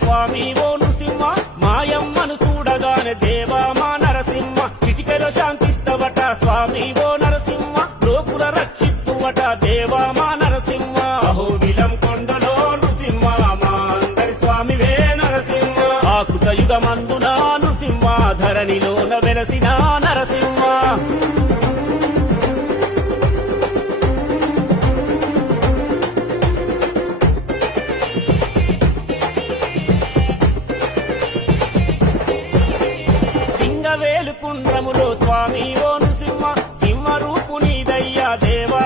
స్వామి ఓ నృసింహ మాయమ్మను చూడగానే దేవా మా నరసింహ చిటికెలో శాంతిస్తవట స్వామి ఓ నరసింహ లోకుల రక్షిత్తువట దేవా మా నరసింహ అహోబిలం కొండలో నృసింహ మా అందరి స్వామివే నరసింహ ఆకృత యుగమందున నృసింహ ధరణిలోన వెలసిన నరసింహ కుండ్రములో స్వామి ఓ నృసింహ సింహ రూపునిదయ్యా దేవా